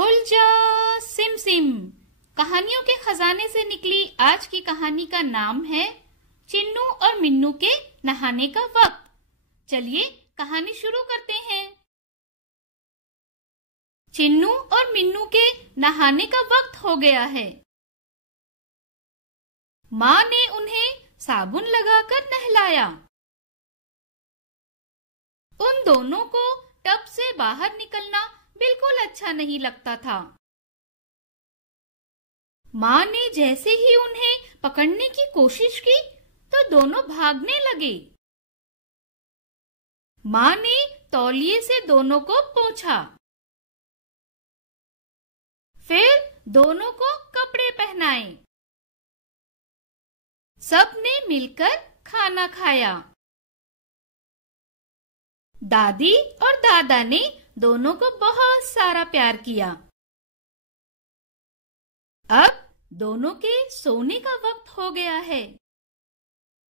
खुल जा SIM SIM. कहानियों के खजाने से निकली आज की कहानी का नाम है चिन्नू और मिन्नू के नहाने का वक्त। चलिए कहानी शुरू करते हैं। चिन्नू और मिन्नू के नहाने का वक्त हो गया है। माँ ने उन्हें साबुन लगाकर नहलाया। उन दोनों को टब से बाहर निकलना बिल्कुल अच्छा नहीं लगता था। माँ ने जैसे ही उन्हें पकड़ने की कोशिश की तो दोनों भागने लगे। माँ ने तौलिए से दोनों को पोंछा। फिर दोनों को कपड़े पहनाए। सबने मिलकर खाना खाया। दादी और दादा ने दोनों को बहुत सारा प्यार किया। अब दोनों के सोने का वक्त हो गया है।